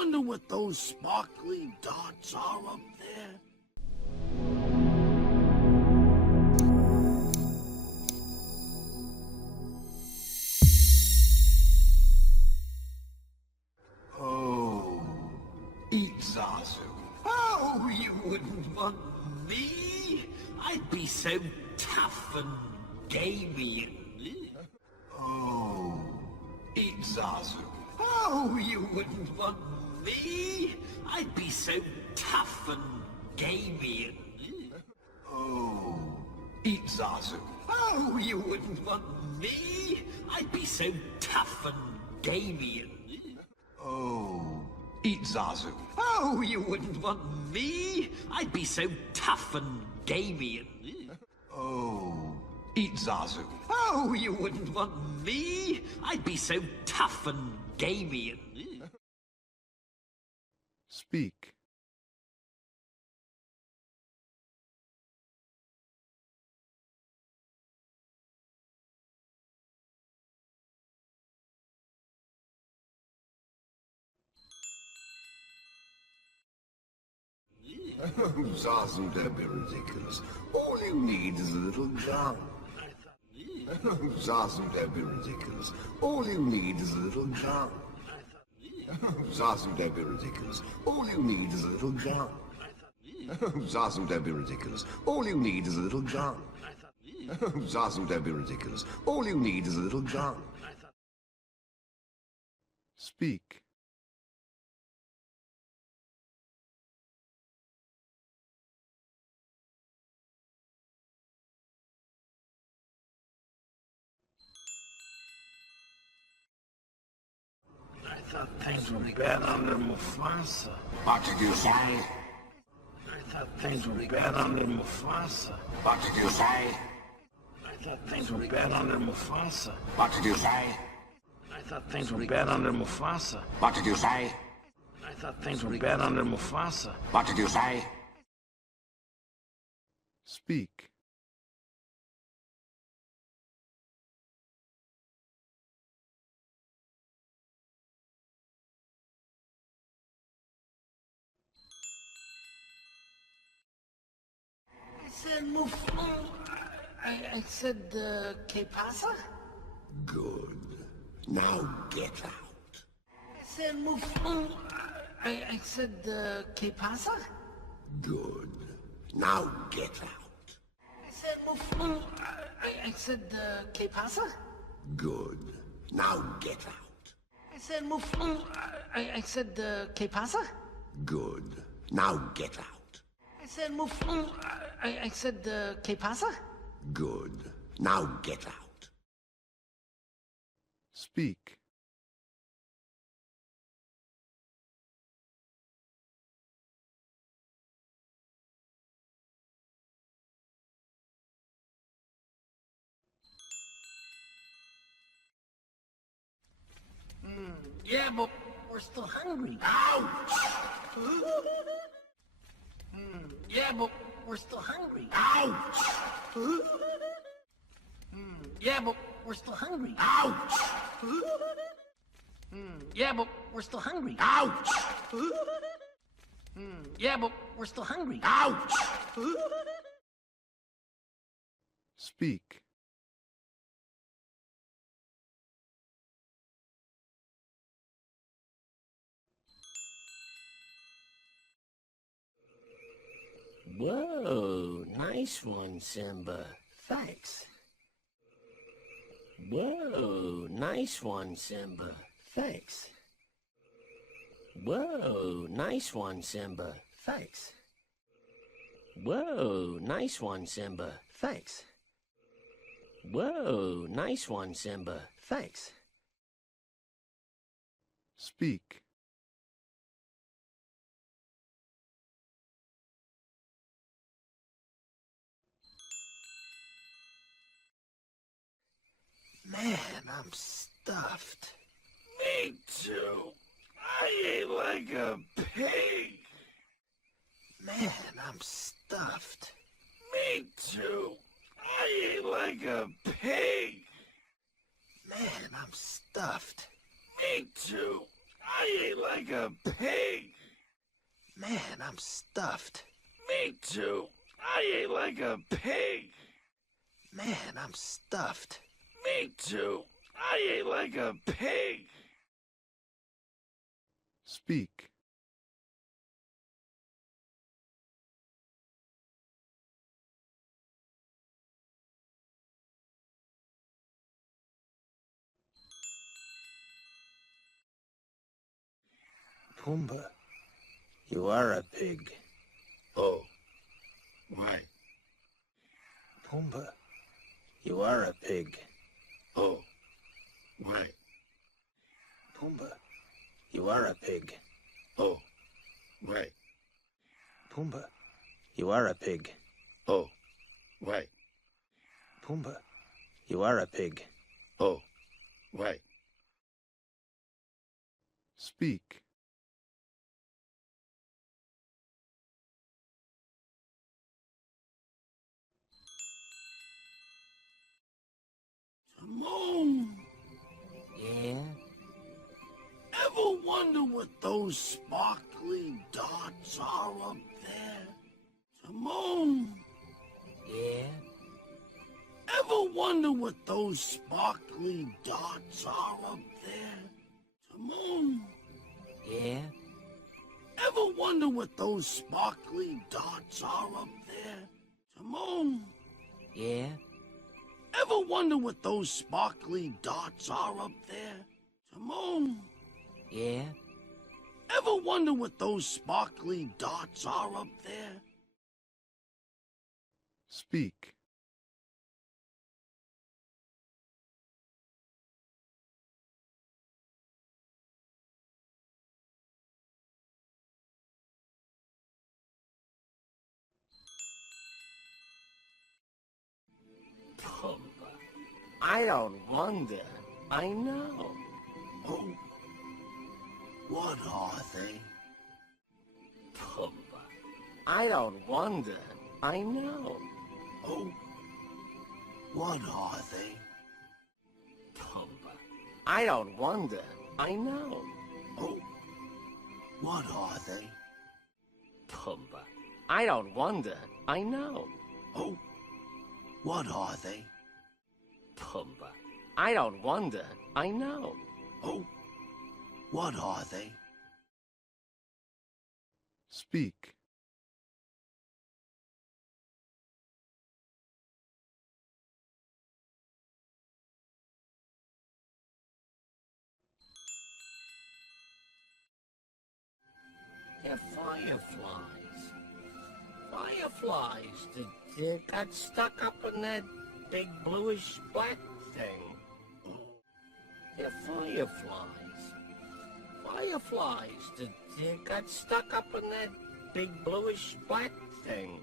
wonder what those sparkly dots are up there? Oh, eat Zazu. Oh, you wouldn't want me? I'd be so tough and gamey and... Oh, eat Zazu. Oh, you wouldn't want me? I'd be so tough and gamey and... Oh, eat Zazu. Oh, you wouldn't want me? I'd be so tough and gamey and... Oh, eat Zazu. Oh, you wouldn't want me? I'd be so tough and gamey and... Oh, eat Zazu. Oh, you wouldn't want me? I'd be so tough and gamey and... Speak. Zazu, don't be ridiculous. All you need is a little gun. Zazu, don't be ridiculous. All you need is a little gun. Zazu, don't be ridiculous. All you need is a little gun. Zazu, don't be ridiculous. All you need is a little gun. Zazu, don't be ridiculous. All you need is a little gun. Speak. I thought things were bad under Mufasa. What did you say? I thought things were bad under Mufasa. What did you say? I thought things were bad under Mufasa. What did you say? I thought things were bad under Mufasa. What did you say? I thought things were bad under Mufasa. What did you say? Speak. I said, ¿qué pasa? Good. Now get out. I said, I said, ¿qué pasa? Good. Now get out. I said, I said, ¿qué pasa? Good. Now get out. I said, I said, ¿qué pasa? Good. Now get out. I said, I said, ¿qué pasa? Good. Now get out. Speak. Yeah, but we're still hungry. Ouch! Yeah, but we're still hungry. Ouch! Yeah, but we're still hungry. Ouch! Yeah, but we're still hungry. Ouch! Yeah, but we're still hungry. Ouch! Speak. Whoa, nice one, Simba. Thanks. Whoa, nice one, Simba. Thanks. Whoa, nice one, Simba. Thanks. Whoa, nice one, Simba. Thanks. Whoa, nice one, Simba. Thanks. Speak. Man, I'm stuffed. Me too. I ate like a pig. Man, I'm stuffed. Me too. I ate like a pig. Man, I'm stuffed. Me too. I ate like a pig. Man, I'm stuffed. Me too. I ate like a pig. Man, I'm stuffed. Me too. I ate like a pig. Speak. Pumbaa, you are a pig. Oh, why? Pumbaa, you are a pig. Oh, why? Pumbaa, you are a pig. Oh, why? Pumbaa, you are a pig. Oh, why? Pumbaa, you are a pig. Oh, why? Speak. Timon, Yeah? ever wonder what those sparkly dots are up there? Timon, Yeah? ever wonder what those sparkly dots are up there? Timon, Yeah? ever wonder what those sparkly dots are up there? Timon, Yeah? ever wonder what those sparkly dots are up there? Timon, Yeah? ever wonder what those sparkly dots are up there? Speak. I don't wonder. I know. Oh, what are they? I don't wonder. I know. Oh, what are they? I don't wonder. I know. Oh, what are they? I don't wonder. I know. Oh, what are they? I don't wonder. I know. Oh, what are they? Speak. They're fireflies. Fireflies that got stuck up in that big bluish black thing. They're fireflies. Fireflies that got stuck up in that big bluish black thing.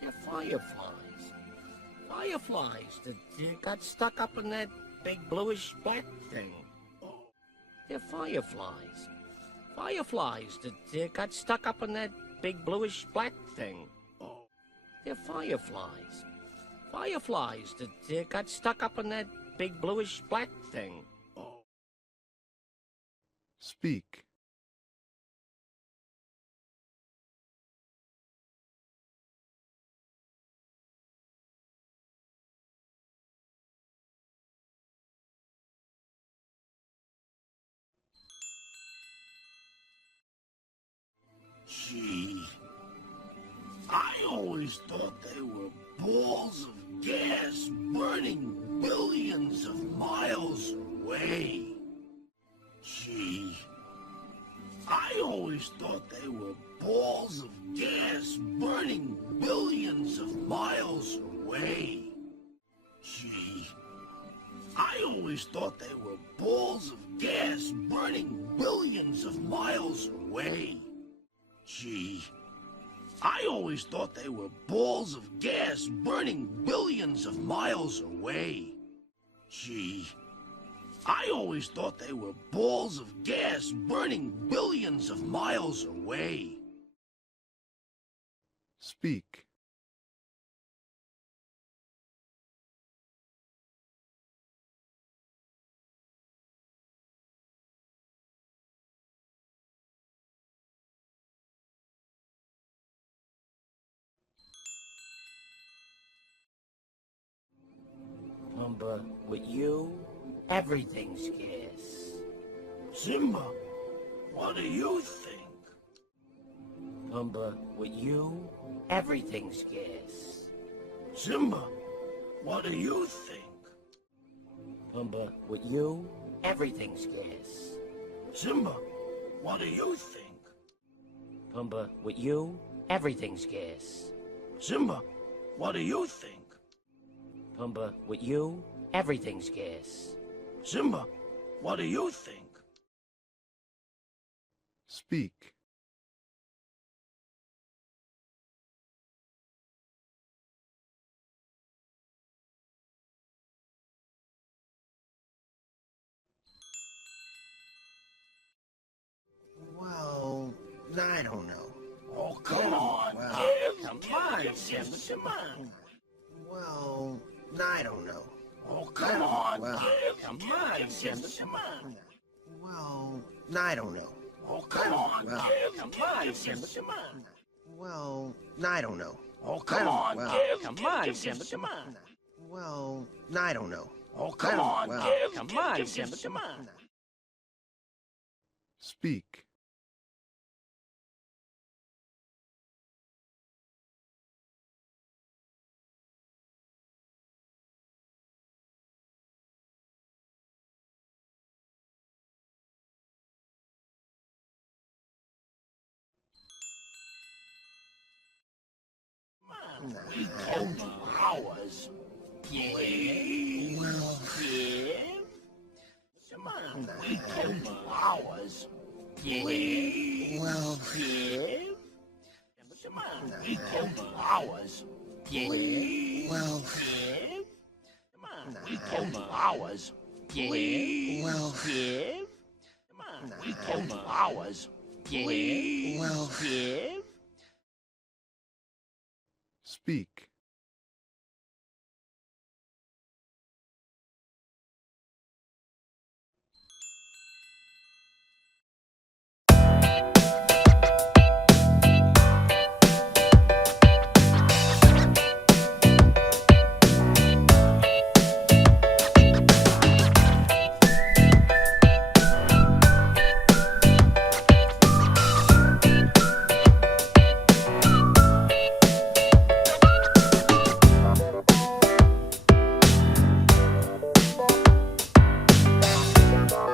They're fireflies. Fireflies that got stuck up in that big bluish black thing. They're fireflies. Fireflies that got stuck up in that big bluish black thing. They're fireflies. Fireflies that got stuck up in that big bluish black thing. Speak. Gee, I always thought they were balls of gas burning billions of miles away. Gee, I always thought they were balls of gas burning billions of miles away. Gee, I always thought they were balls of gas burning billions of miles away. Gee, I always thought they were balls of gas burning billions of miles away. Gee, I always thought they were balls of gas burning billions of miles away. Speak. Pumbaa, with you, everything's scarce. Simba, what do you think? Pumbaa, with you, everything's scarce. Simba, what do you think? Pumbaa, with you, everything's scarce. Simba, what do you think? Pumbaa, with you, everything's scarce. Simba, what do you think? Pumbaa, with you, everything's scarce. Simba, what do you think? Speak. Well, I don't know. Oh, come on, Well, kid. Come on, Simba, come on. Well, I don't know. Oh, come on, Well, kid. Come on, Simba, come on. Well, I don't know. Oh, come on, Well, kid. Come on, Simba, come on. Well, I don't know. Oh, come on, Well, kid. Come on, Simba, come on. Well, I don't know. Oh, come on, Well, kid. Come on, Simba, come on. Speak. Hours. Please. Well, Give. Come on. Hours. Please. well, Give. Come on. Hours. Please. well, Give. Come on. Hours. Please. well, Give. Come on. Hours. Please. well, Give.